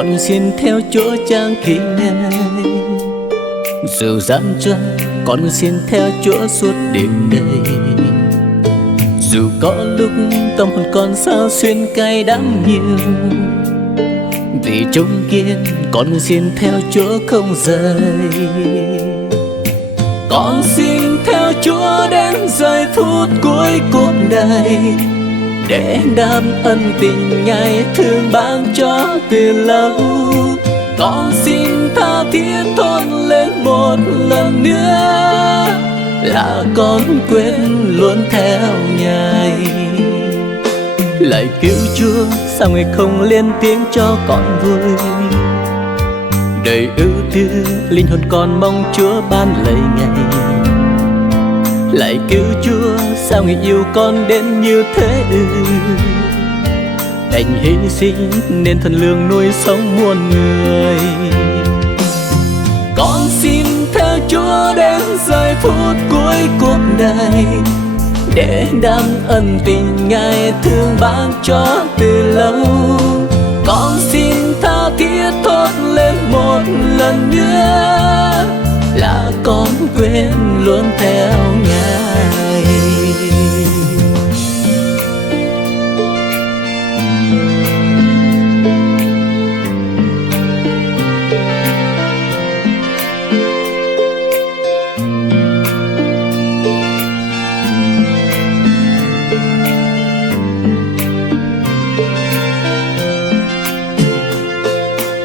con xin theo Chúa trang khi này. Dù gian truân, con xin theo Chúa suốt đêm đời. Dù có lúc tâm hồn con sao xuyên cay đắng nhiều, vì chung kiên con xin theo Chúa không rời. Con xin theo Chúa đến giây phút cuối cuộc đời, để đáp ân tình Ngài thương ban cho từ lâu. Con xin tha thiết thốt lên một lần nữa là con quyết luôn theo Ngài. Lại kêu Chúa sao Ngài không lên tiếng cho con vui. Đời ưu tư linh hồn con mong Chúa ban lời Ngài. Lại kêu Chúa sao Ngài yêu con đến như thế ư. Đành hy sinh nên thần lương nuôi sống muôn người. Con xin theo Chúa đến giây phút cuối cuộc đời, để đáp ân tình Ngài thương ban cho từ lâu. Con xin tha thiết thốt lên một lần nữa là con quyết luôn theo Ngài.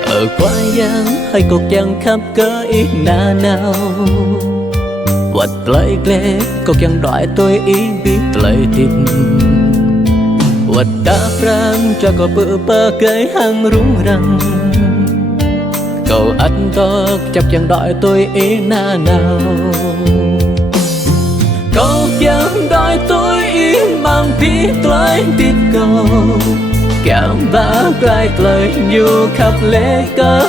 Ở qua giang hay cuộc chẳng khắp cỡ ý na nào, vật lấy lệ cuộc chẳng đòi tôi ý biết lời tình. Vật đáp răng cho có bự bơ cây hăng rung răng, cầu ăn tóc chắc chẳng đòi tôi ý na nào. Cầu chẳng đòi tôi ý mang biết lời tiếp cầu, cảm vã gai lời nhu khắp lễ cỡ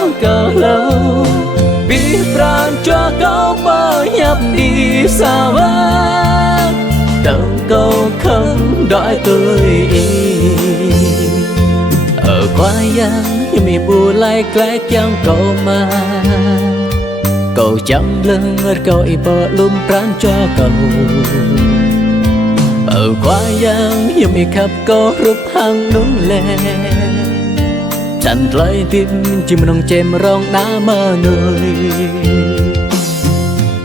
lâu. Biết rằng cho câu bơ nhập đi sao vắng, từng câu không đòi tôi ý. Ở qua giang như mì bù lại lẽ chẳng cầu mà, cầu chẳng lưng ở cầu y bờ lùm pran cho cầu. Ở qua giang như mì khắp câu rụp hăng nún lè, chẳng lời tim chỉ mình chém rong đã mơ người.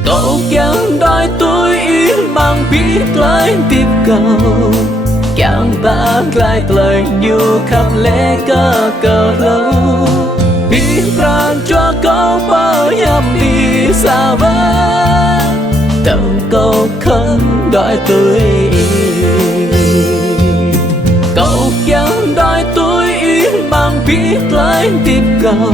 Cậu chẳng đòi tôi ý mang biết lời tiếp cầu, chẳng vã lại lời nhu khắp lễ cỡ lâu. Biết rằng cho câu bao nhầm đi xa vắng, từng câu không đòi tôi ý. Cậu chẳng đòi tôi ý mang biết lời tiếp cầu,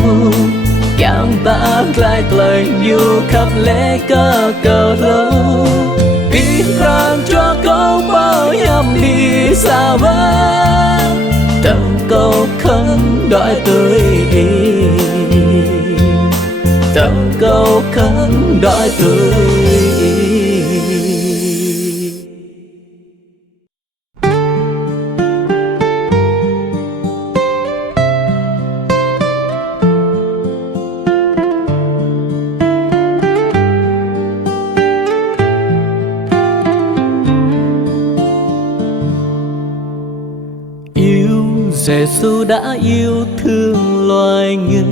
chẳng vã lại lời nhu khắp lễ cỡ lâu. Biết rằng cho câu bao nhầm đi xa vắng, từng câu không đòi tôi ý, từng câu không đòi tôi ý. Giê-xu đã yêu thương loài người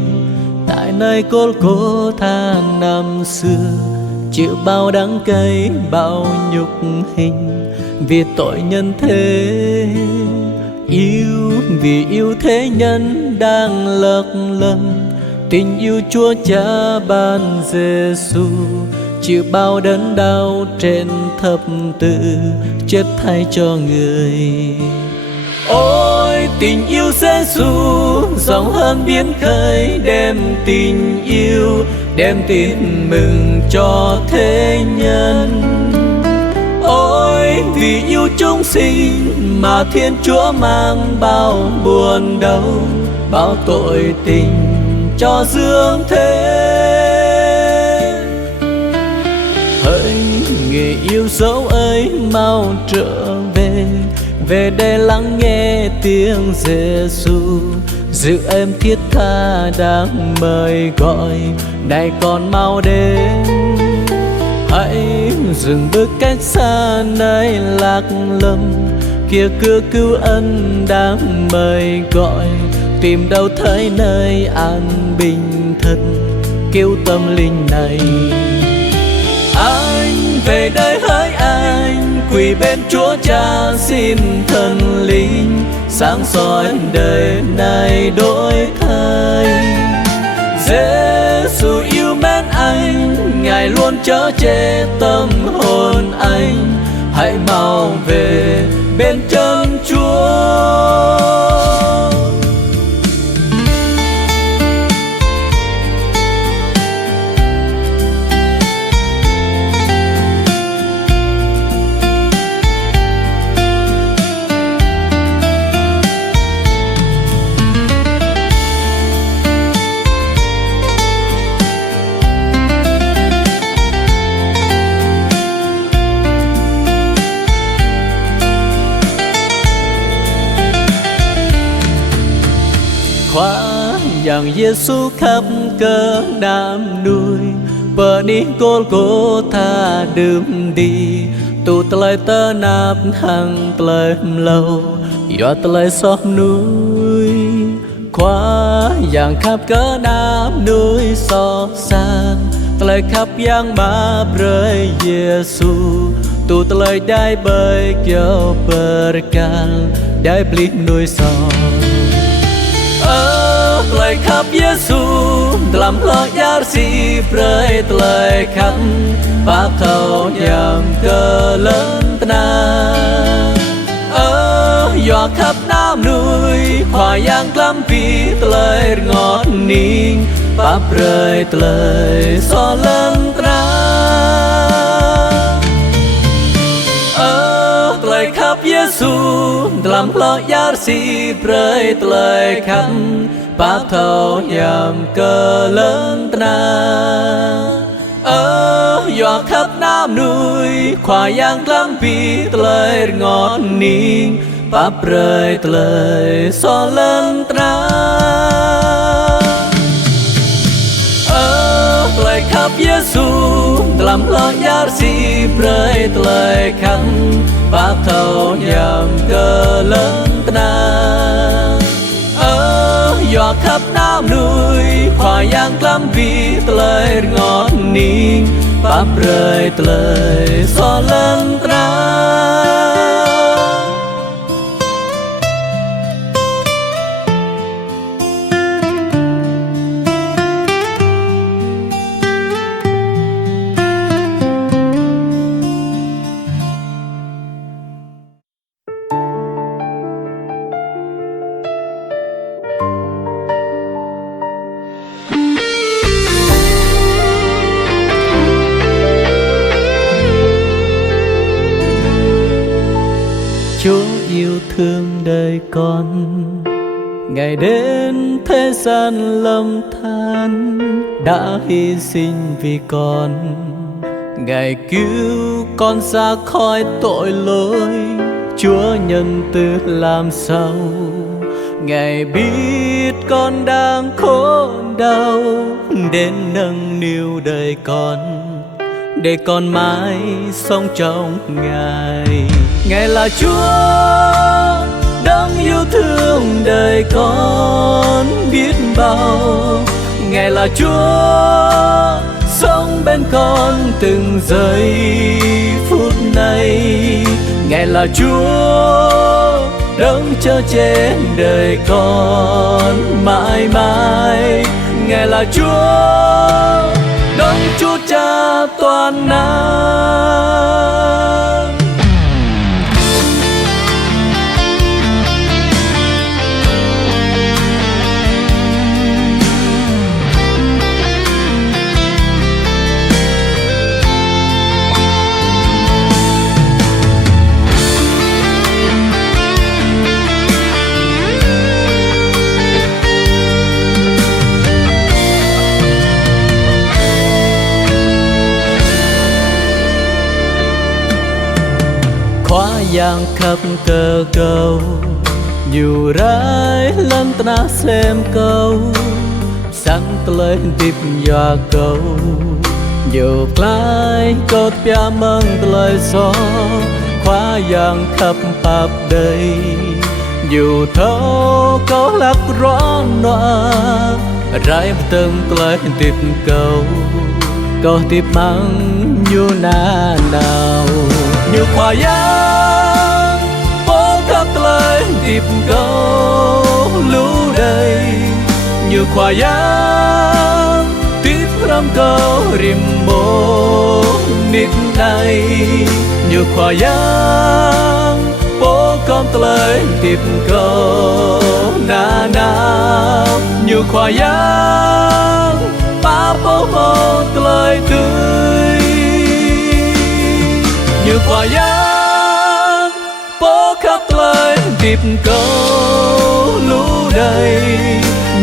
tại nơi Gôl-gô-tha năm xưa, chịu bao đắng cay bao nhục hình vì tội nhân thế. Yêu vì yêu thế nhân đang lậc lầm, tình yêu Chúa Cha ban Giê-xu chịu bao đớn đau trên thập tự, chết thay cho người. Ôi tình yêu Giê-xu rộng hơn biển khơi, đem tình yêu đem tin mừng cho thế nhân. Ôi vì yêu chúng sinh mà Thiên Chúa mang bao buồn đau, bao tội tình cho dương thế. Hỡi người yêu dấu ấy mau trở về, về đây lắng nghe tiếng Giê-xu, dịu êm thiết tha đang mời gọi, này còn mau đến. Hãy dừng bước cách xa nơi lạc lâm, kia cửa cứu ân đang mời gọi, tìm đâu thấy nơi an bình thật kêu tâm linh này. Anh về đây hỡi anh, quỳ bên Chúa Cha xin thần linh sáng soi đời này đổi thay. Giêsu yêu mến anh, Ngài luôn chở che tâm hồn anh, hãy mau về bên chân Chúa. Khóa yang Giêsu khắp cơ nam nuôi, bờ ní Golgotha đêm đi, tu tlai tơ nạp hàng tlai lâu, do tlai xót núi. Khóa yang khắp cơ nam nuôi xót xa, tlai khắp yang ba rơi Giêsu, tu tlai đai bơi kêu berkan, đai beli nuôi xót. Tlai khắp Giêsu dalam layar si pray tlai khắp pháp thâu nhằm cơ lớn tenang. Do khắp nam núi khoa yang lam pi tlai ngọt ninh pháp pray tlai so lớn tenang. Tlai khắp Giêsu dalam layar si pray tlai khắp pháp thâu nhằm cơ lớn tenang. Do khắp nam núi khoa yang lam pi tlai ngọt ninh pháp pray tlai so lớn tenang. Tlai khắp Giêsu dalam layar si pray tlai khắp pháp thâu nhằm cơ lớn tenang. Do khắp nam núi khoa yang lam pi tlai ngọt ninh pháp pray tlai so lớn tenang. Chúa yêu thương đời con, Ngài đến thế gian lầm than, đã hy sinh vì con. Ngài cứu con ra khỏi tội lỗi, Chúa nhân từ làm sao. Ngài biết con đang khổ đau, đến nâng niu đời con, để con mãi sống trong Ngài. Ngài là Chúa đấng yêu thương đời con biết bao. Ngài là Chúa sống bên con từng giây phút này. Ngài là Chúa đấng chở che đời con mãi mãi. Ngài là Chúa đấng Chúa Cha toàn năng. Khóa giang khắp cơ cầu, nhiều rái lần ta xem câu sáng tới điệp nhà câu nhiều cái có bia măng lời gió khóa yang khắp bạc đầy nhiều thấu có lạc rõ nọa rải từng tới điệp câu có tiếp mang như na nào như khoa yang bố khắp tới điệp câu lũ đầy như khoa yang tiếp râm câu rìm bố nít này như khoa yang bố con tới điệp câu na nào như khoa yang ba bố mô tới tươi như khoa yang bố khắp tới điệp câu lũ đầy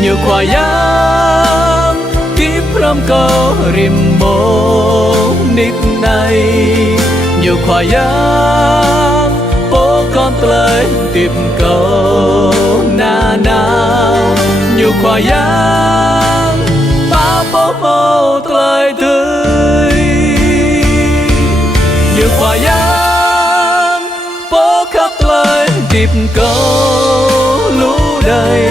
như khoa yang tiếp râm câu rìm bố nít này như khoa yang bố con tới điệp câu na nào như khoa yang ba bố mô tới tươi như khoa yang bố khắp tới điệp câu lũ đầy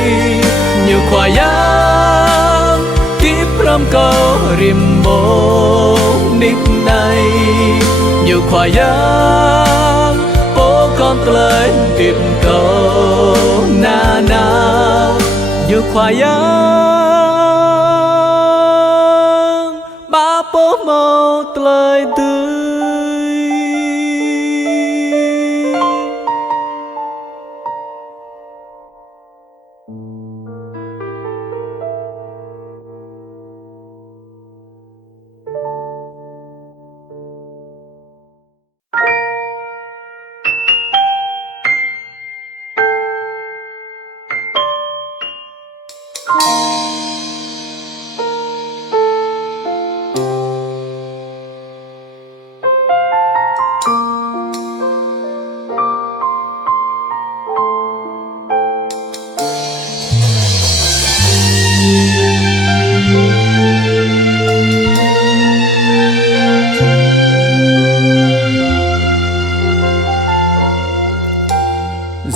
như khoa yang tiếp râm câu rìm bố nít này như khoa yang bố con tới điệp câu na nào như khoa yang ba bố mô tới tươi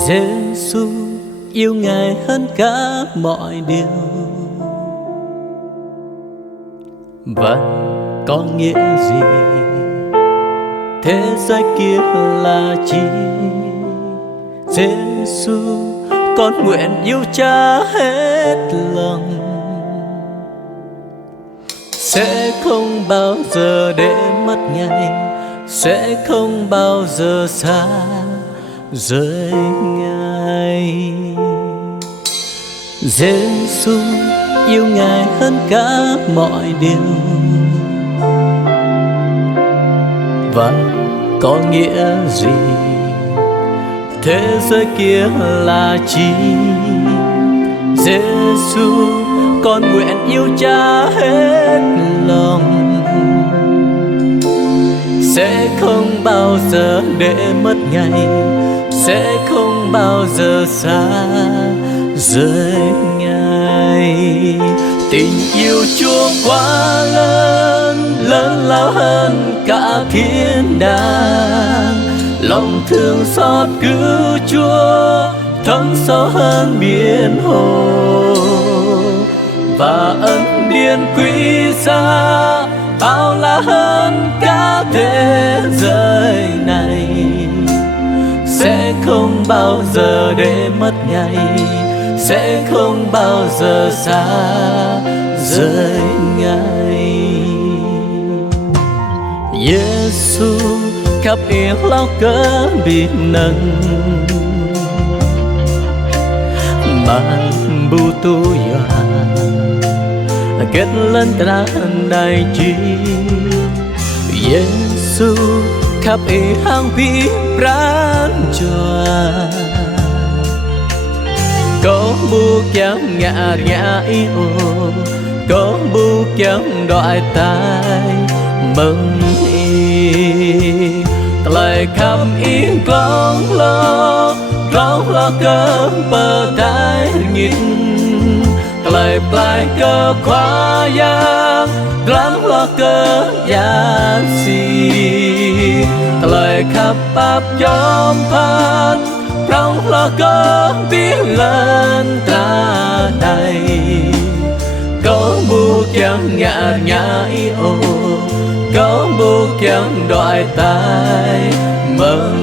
Giê-xu yêu Ngài hơn cả mọi điều. Vậy có nghĩa gì? Thế giới kia là chi? Giê-xu con nguyện yêu Cha hết lòng, sẽ không bao giờ để mất Ngài, sẽ không bao giờ xa rời Ngài. Giê-xu yêu Ngài hơn cả mọi điều. Và có nghĩa gì? Thế giới kia là chi? Giê-xu con nguyện yêu Cha hết lòng, sẽ không bao giờ để mất Ngài, sẽ không bao giờ xa rời Ngài. Tình yêu Chúa quá lớn, lớn lao hơn cả thiên đàng. Lòng thương xót cứu Chúa thấm sâu hơn biển hồ, và ân điển quý giá bao la hơn cả thế giới này. Sẽ không bao giờ để mất Ngài, sẽ không bao giờ xa rời Ngài. Giê-xu khắp yêu lao cớ bị nâng, bạn bù tu ya kết lên ra đại chi. Giê-xu khắp ý hang vi pran choa, có bu chẳng ngã ngã yêu, có bu chẳng đòi tai mừng y. Lời khắp ý con lo rau lo cơ bờ thái nghịt lại lại cơ khóa giang lắm lo cơ giá gì lại khắp áp gióm phan rau lo cơ biết lên ta đây có bu chẳng ngã ngã ô có bu chẳng đòi tai mừng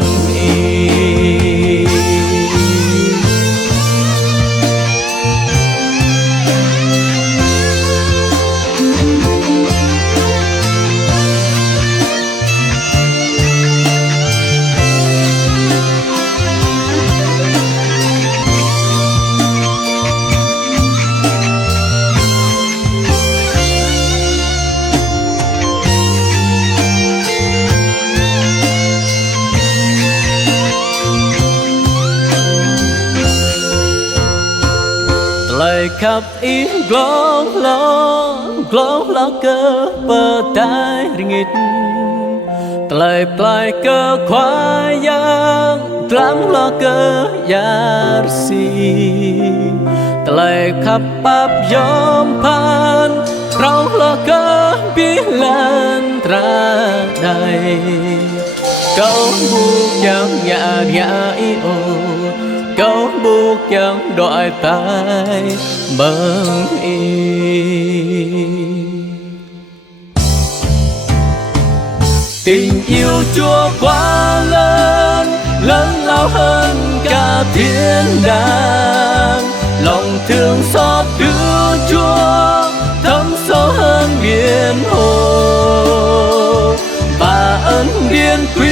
lời khắp ý gló lo cơ bờ tai nghịch lời plai cơ khóa giang lắm lo cơ giá si lời khắp bắp gióm phan rau lo cơ biết lên ra đây câu bu chẳng nhã nhã ô câu buộc chẳng đòi tai mừng tình yêu Chúa quá lớn lao hơn cả thiên đàng lòng thương xót đưa Chúa thấm sâu hơn biển hồ và ân điển quý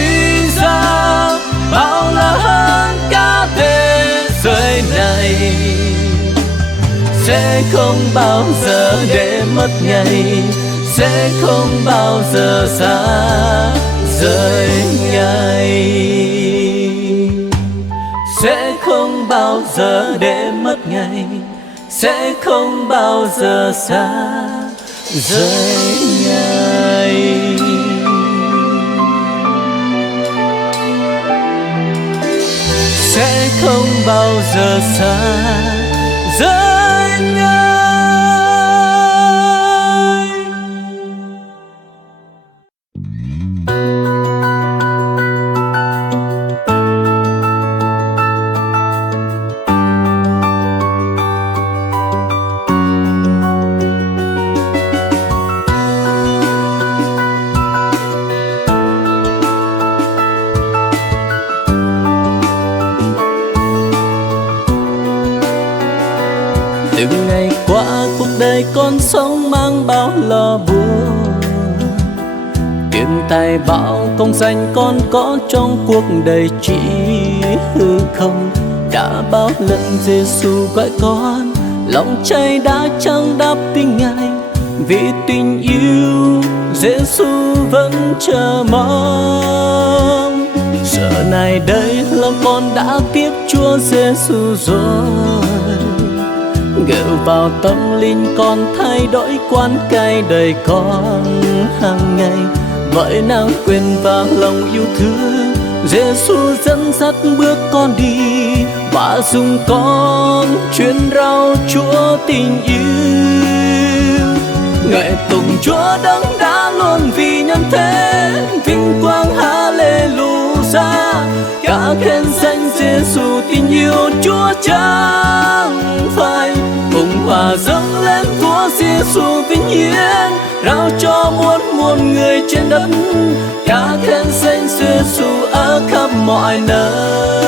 giá bao la hơn cả thế giới này sẽ không bao giờ để mất ngày sẽ không bao giờ xa rời ngày sẽ không bao giờ để mất ngày sẽ không bao giờ xa rời ngày sẽ không bao giờ xa rời nhau. Từng ngày qua cuộc đời con sống mang bao lo buồn tiền tài bão công danh con có trong cuộc đời chỉ hư không đã bao lần Giêsu gọi con lòng cháy đã chẳng đáp tiếng Ngài vì tình yêu Giêsu vẫn chờ mong giờ này đây lòng con đã tiếp Chúa Giêsu rồi gửi vào tâm linh con thay đổi quan cai đời con hàng ngày vậy nào quên vào lòng yêu thương Giêsu dẫn dắt bước con đi và dùng con truyền rao Chúa tình yêu ngợi tùng Chúa đấng đã luôn vì nhân thế vinh quang Hallelujah cả khen danh Giêsu tình yêu Chúa chẳng phai cùng hòa dâng lên Chúa Giêsu vinh hiển rao cho muôn người trên đất ca khen danh Giêsu ở khắp mọi nơi.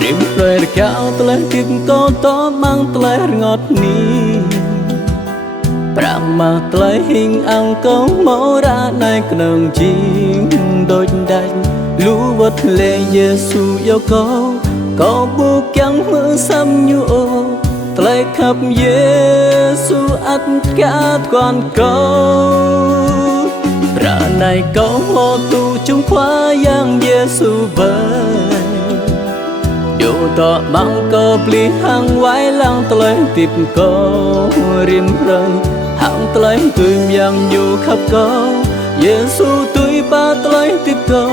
Rim lời cao telah kau to mang telah ngọt ni Brahma telah hình ang kau mau ra nai knang chim đôi đành lũ vật lệ Giêsu yêu kau bu kyang mơ sam nhu Tây khắp Giêsu ắt cả toàn câu ra này câu hô tu chung khóa yang Giêsu về dù tọ bằng cơ pli hàng quái lang tây tiếp câu rim rơi hàng tây tui yang dù khắp câu Giêsu tui ba tây tiếp câu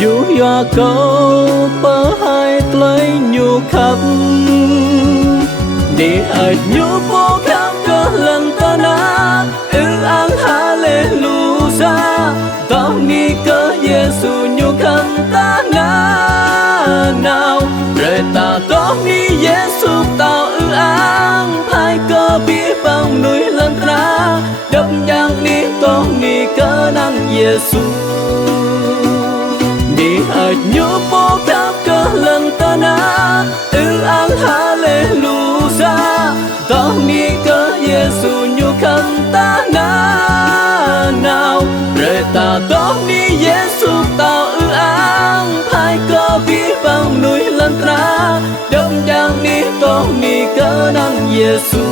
dù hoa câu bờ hai tây nhu khắp đi ai nhu vô khắp cơ lần ta na an hallelujah tao ni cơ Giêsu nhu khắp ta na nào rồi ta tao ni Giêsu tao an hai cơ biết bao núi lần ta đập nhang ni tao ni cơ năng Giêsu đi ai nhu vô khắp cơ lần ta na an hallelujah tao ni cơ Giêsu nhu khắp ta na nào rồi ta tao ni Giêsu tao an hai cơ biết bao núi lần ta đâm giang ni tao ni cơ năng Giêsu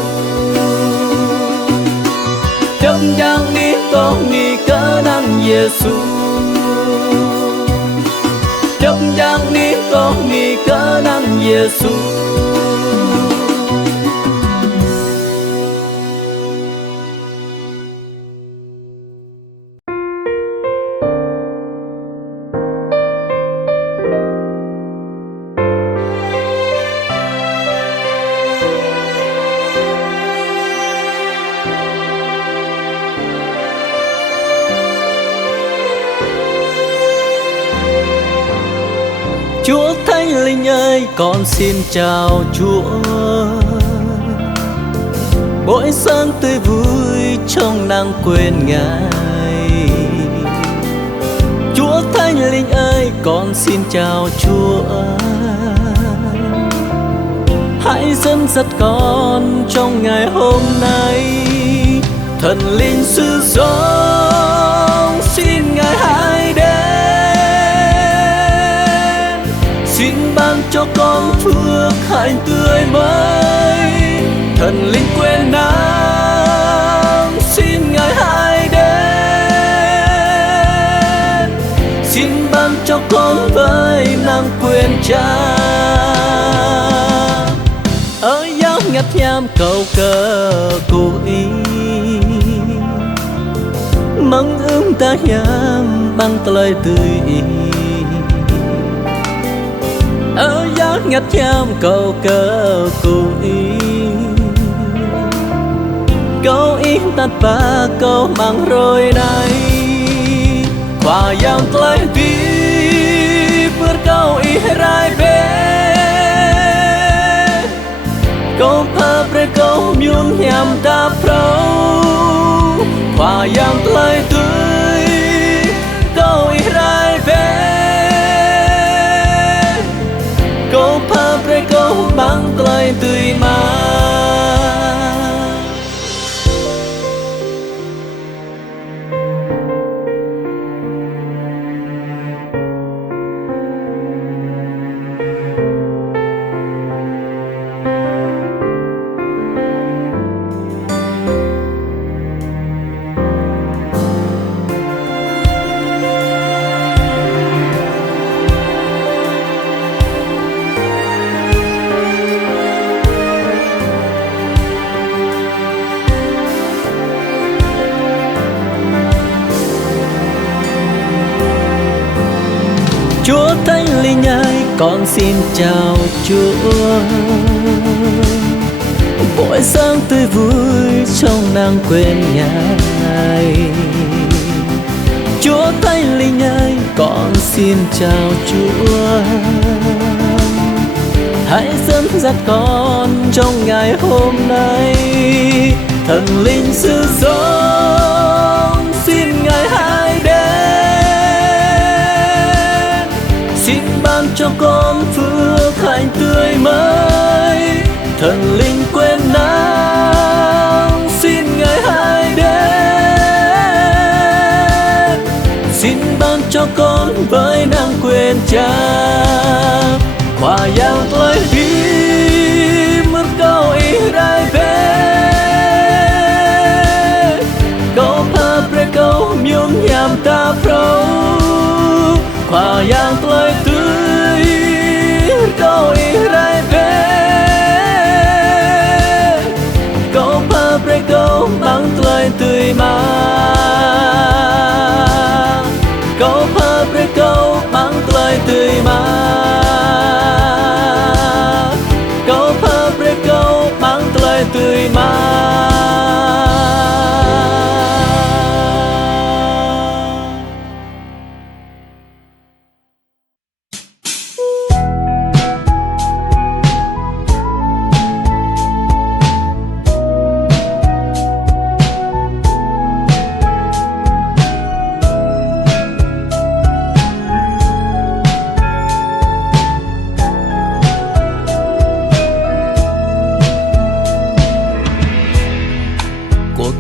đâm giang ni tao ni cơ năng Giêsu đâm giang ni tao ni cơ năng Giêsu Chúa Thánh Linh ơi, con xin chào Chúa. Mỗi sáng tươi vui trong nắng quên Ngài. Chúa Thánh Linh ơi, con xin chào Chúa. Hãy dẫn dắt con trong ngày hôm nay. Thần linh sự sống xin Ngài hãy đến. Xin ban cho con phước hạnh tươi mới. Thần linh quên nắng xin Ngài hãy đến. Xin ban cho con với năng quyền Cha. Ở giáo ngắt nham cầu cờ cùi mong ta nham bằng lời tươi. Ở gió ngắt nham cầu cờ cùi câu ý tắt ba câu mang rồi này qua yang telah di berkau ihrai be câu pha pre câu nhung nham ta prau qua yang telah tươi câu ihrai be câu pha pre câu băng tươi tươi mà. Chúa Thánh Linh ơi, con xin chào Chúa. Mỗi sáng tươi vui trong nắng quên Ngài. Chúa Thánh Linh ơi, con xin chào Chúa. Hãy dẫn dắt con trong ngày hôm nay. Thần linh sự sống xin Ngài hãy đến. Xin ban cho con phước hạnh tươi mới. Thần linh quên nắng xin Ngài hãy đến. Xin ban cho con với năng quyền Cha. Qua yang telah di berkau yang lời tươi đôi rai về câu pa bre câu mang lời tươi mà câu pa bre câu mang lời tươi mà câu pa bre câu mang lời tươi mà.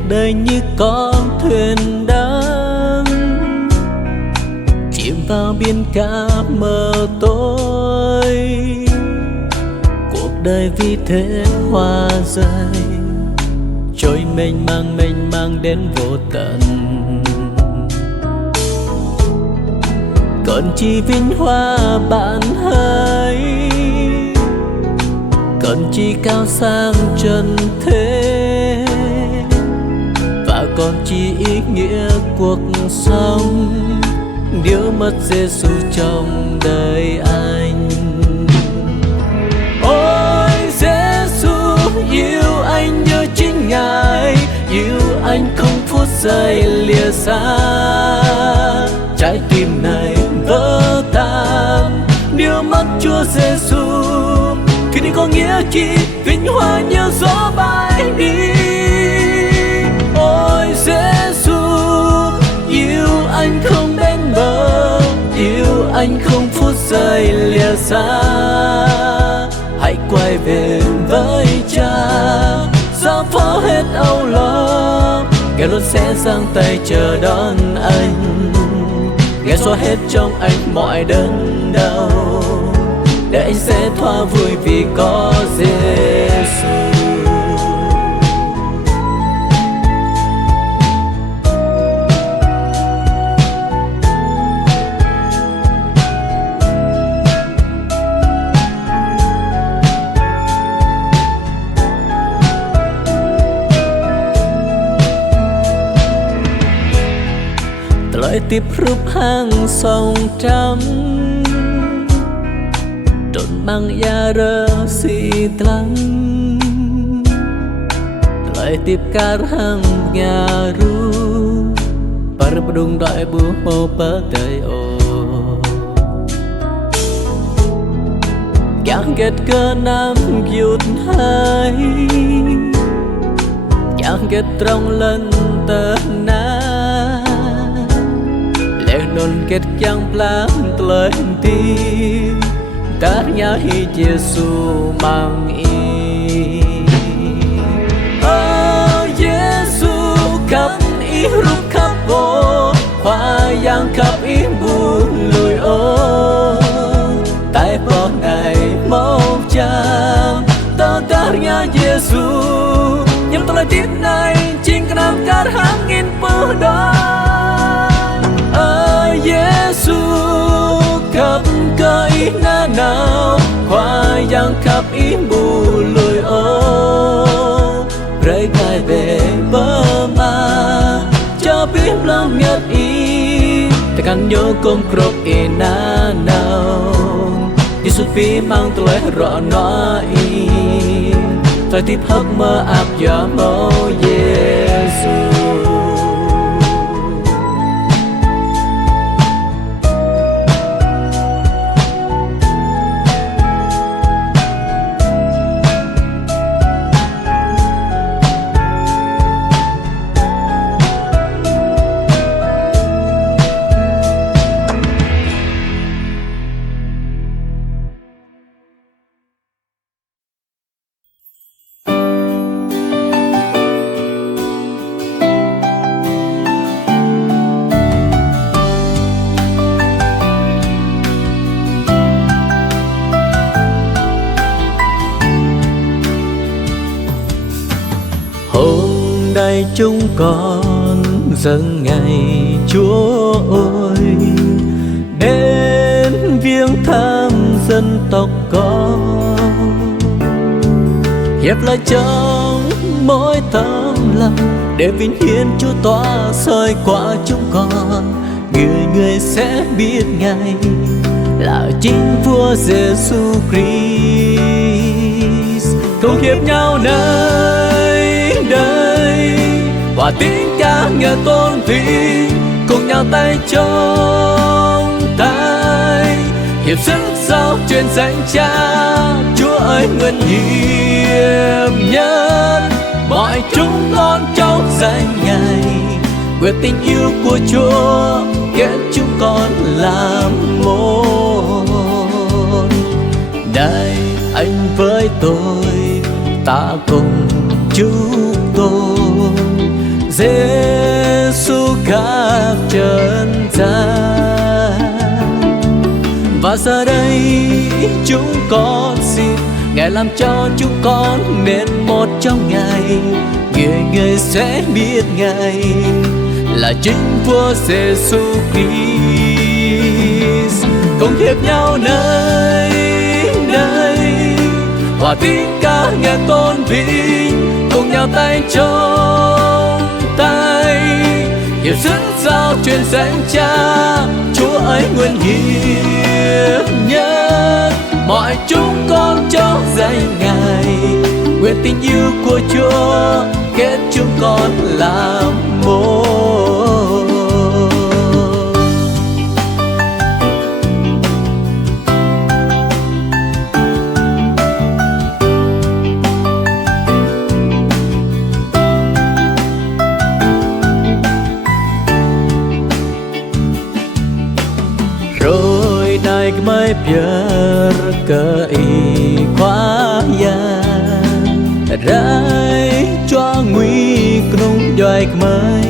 Đời như con thuyền đang chìm vào biển cả mờ tối, cuộc đời vì thế hoa rơi trôi mênh mang đến vô tận. Còn chi vinh hoa bạn hỡi, còn chi cao sang trần thế, còn chi ý nghĩa cuộc sống nếu mất Giêsu trong đời anh. Ôi Giêsu yêu anh như chính Ngài, yêu anh không phút giây lìa xa. Trái tim này vỡ tan nếu mất Chúa Giêsu, khi đi có nghĩa chi vinh hoa như gió bay đi. Ôi Giêsu yêu anh không bên bờ, yêu anh không phút giây lìa xa. Hãy quay về với Cha, giao phó hết âu lo, Ngài luôn sẽ giang tay chờ đón anh. Ngài xóa hết trong anh mọi đớn đau, để anh sẽ thoa vui vì có Giêsu. Lời tiếp rút hàng sông trăm trộn mang ya rơ si tlang, lời tiếp cả hàng nhà ru par bedung đợi bu mô bơ đời ô chẳng kết cơ nam dụt hai chẳng kết trong lần tờ na non kết chẳng plan lời tim các nhà hi Giêsu mang y. Giêsu khắp ý rút khắp vô hoa yang khắp ý buồn lùi ô tại bỏ ngày mong chạm ta các nhà Giêsu nhưng tôi lại tiếp này chính cái nam các hàng nghìn bữa đó. Giêsu khắp cơ ý na nào hoa yang khắp ý mù lùi ô rơi cài về bờ mà cho biết lòng nhất ý ta cần nhớ công krop ý na nào Giêsu vì mang tôi rõ nó ý tôi tiếp hấp mơ áp giờ mô Giêsu. nay chúng con dâng ngày Chúa ơi, đến viếng thăm dân tộc con, hiệp lại trong mỗi tấm lòng để vinh hiến Chúa tỏa soi qua chúng con. Người người sẽ biết Ngài là chính Vua Giêsu Christ. Cùng hiệp nhau nơi đây và tiếng ca ngợi tôn vinh, cùng nhau tay trong tay hiệp sức giao truyền danh Cha. Chúa ơi nguyện hiệp nhất mọi chúng con trong danh Ngài, nguyện tình yêu của Chúa kết chúng con làm một. Đây anh với tôi ta cùng chúc tôn Giêsu khắp trần gian. Và giờ đây chúng con xin Ngài làm cho chúng con nên một trong Ngài. Người người sẽ biết Ngài là chính Vua Giêsu Christ. Cùng hiệp nhau nơi đây hòa tiếng ca nghe tôn vinh, cùng nhau tay trong tay hiệp sức giao truyền danh Cha. Chúa ấy nguyện hiệp nhất mọi chúng con trong danh Ngài, nguyện tình yêu của Chúa kết chúng con làm một. Rồi này mới biar keikwayan rai cho nguy knung doai mai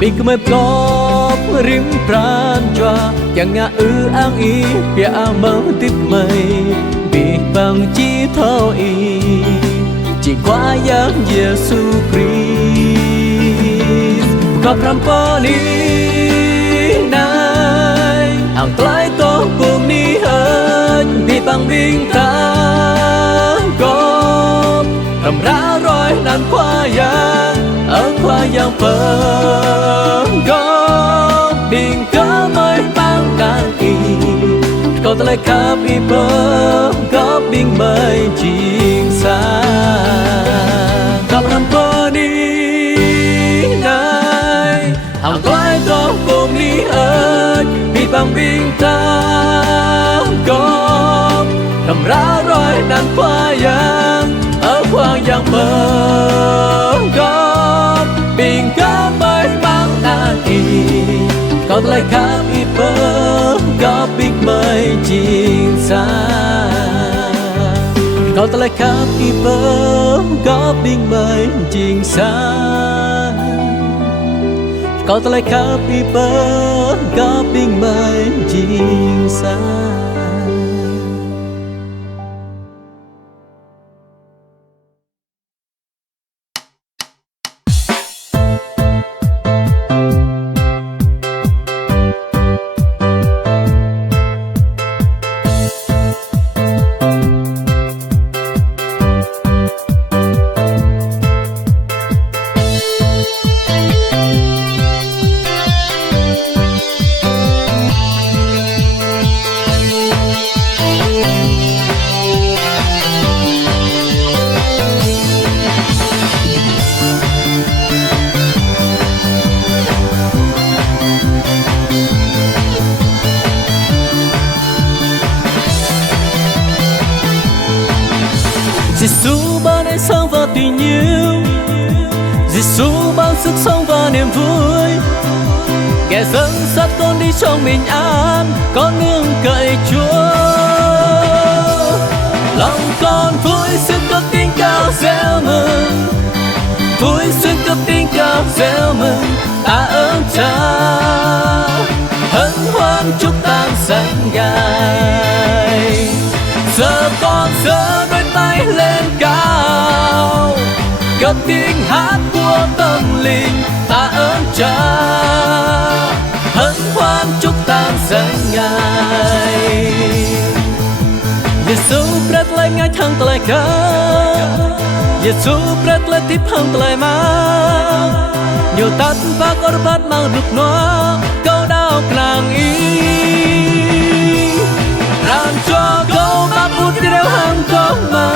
bị kmai plop rim pran cho yang ngã ang y bia mơ tiếp mây bị bằng chi thôi chỉ qua yang Giêsu Christ gặp ramponi này hàng tái tô cùng đi hơn bị bằng binh thang góp cầm ra rồi nằm qua giang ở qua giang phơn góp bình cớ mới mang đàn kỳ câu ta lại khắp y bơ góp bình mới chính xa gặp nằm qua đi này hàng tái tô cùng đi hơn bị bằng binh thang góp cầm ra rồi nằm qua giang ở khoang giang bờ góp bình cá mới mang đàn kỳ còn lại khắp y bờ góp bình mới chính xa còn lại khắp y bờ góp bình mới chính xa còn lại khắp y bờ góp bình mới chính xa. Giêsu ban ánh sáng và tình yêu, Giêsu ban sức sống và niềm vui. Kẻ dẫn dắt con đi trong bình an, con nương cậy Chúa. Lòng con vui xuyên cất tiếng cao reo mừng, vui xuyên cất tiếng cao reo mừng. Ta ơn Cha, hân hoan chúc tang danh Ngài. Giờ con giơ đôi tay lên cao, cất tiếng hát của tâm linh. Ta ơn Cha, hân hoan chúc ta tan sánh Ngài. Giêsu bret lại ngay thang lại cả, Giêsu bret lại tiếp hang lại mà, nhiều tát và korban mang đục nó câu đau nàng ý. Ran cho câu bác bút đi đeo hàng có mà,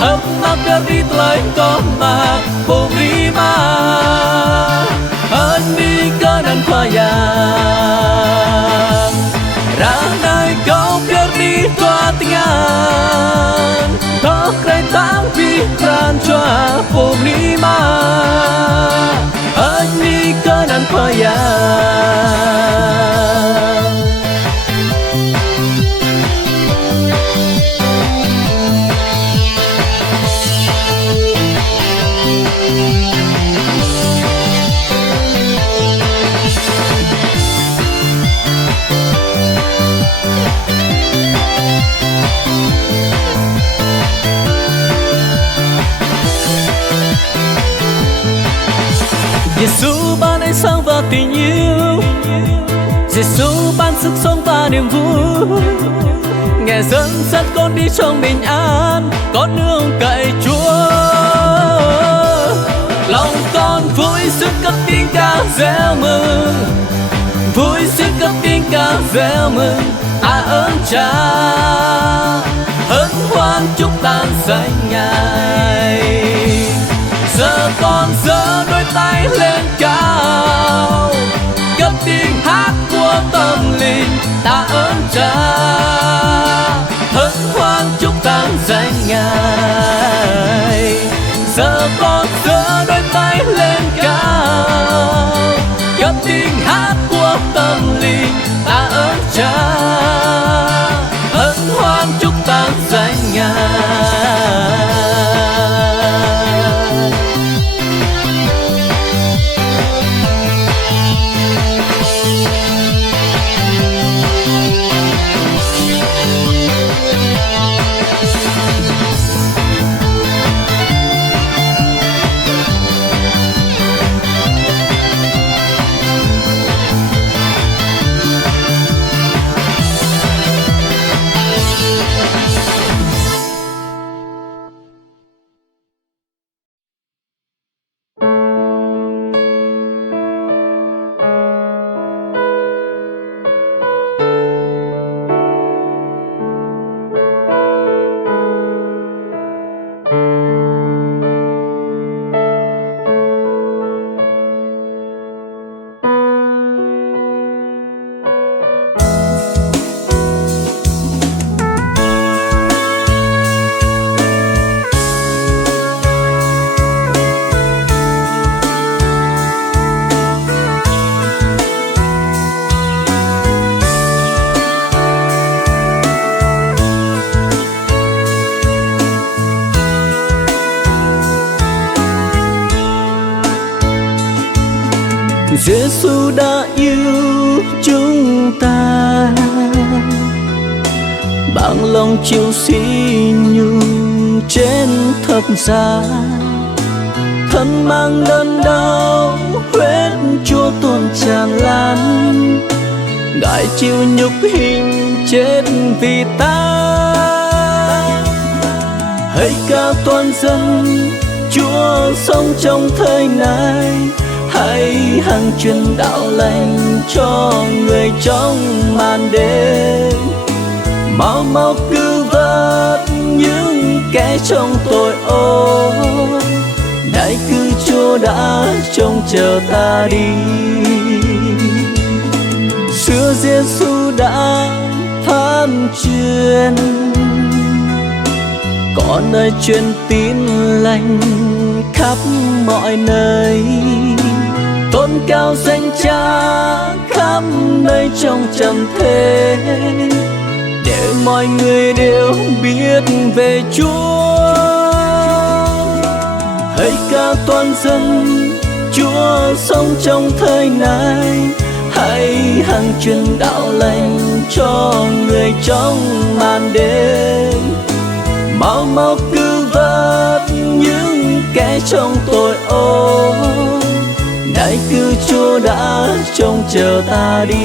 hấp mắc đeo đi lại có mà, bố đi mà, hơn đi cơ nan khoa yang. Rang này câu đeo đi toa tingan, có krai tang vi ran cho bố đi mà, hơn đi cơ nan khoa yang. Giêsu ban ánh sáng và tình yêu, Giêsu ban sức sống và niềm vui. Nghe dẫn dắt con đi trong bình an, con nương cậy Chúa. Lòng con vui sức cất tiếng ca reo mừng, vui sức cất tiếng ca reo mừng. Ta ơn Cha, hân hoan chúc tan sánh Ngài. Giờ con giơ đôi tay lên cao, cất tiếng hát của tâm linh. Ta ơn Cha, hân hoan chúc tan danh Ngài. Giờ con giơ đôi tay lên cao, cất tiếng hát của tâm linh. Ta ơn Cha, hân hoan chúc tan danh Ngài. Giêsu đã yêu chúng ta, bằng lòng chịu sỉ nhục trên thập giá, thân mang đớn đau huyết Chúa tuôn tràn lan. Ngài chịu nhục hình chết vì ta. Hãy ca toàn dân Chúa sống trong thời này, hãy hằng truyền đạo lành cho người trong màn đêm. Mau mau cứu vớt những kẻ trong tội ô, đại cư Chúa đã trông chờ ta đi. Xưa Giêsu đã phán truyền, có nơi truyền tin lành khắp mọi nơi. Tôn cao danh Cha khắp nơi trong trần thế, để mọi người đều biết về Chúa. Hãy ca toàn dân Chúa sống trong thời này, hãy hằng truyền đạo lành cho người trong màn đêm. Mau mau cứu vớt những kẻ trong tội ô, đại hãy cứ Chúa đã trông chờ ta đi.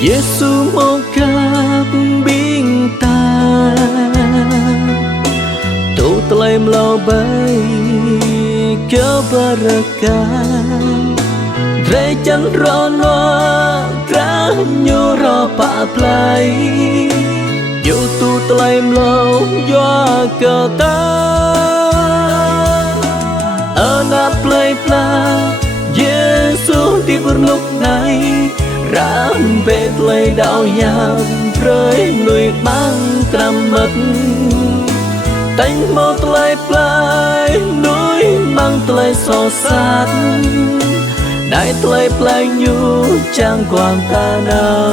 Giêsu mau các biến ta tu tlem lo bay ke berkah re chan ro no tra nyu ro pa plai yu tu tlem lo yo ke ta ana plai pla Giêsu đi vượt lúc này rám về lời đạo nhàm rơi nuôi mang trầm mật tánh mô lời plai núi mang lời so sát đại lời plai nhu trang quang ta nào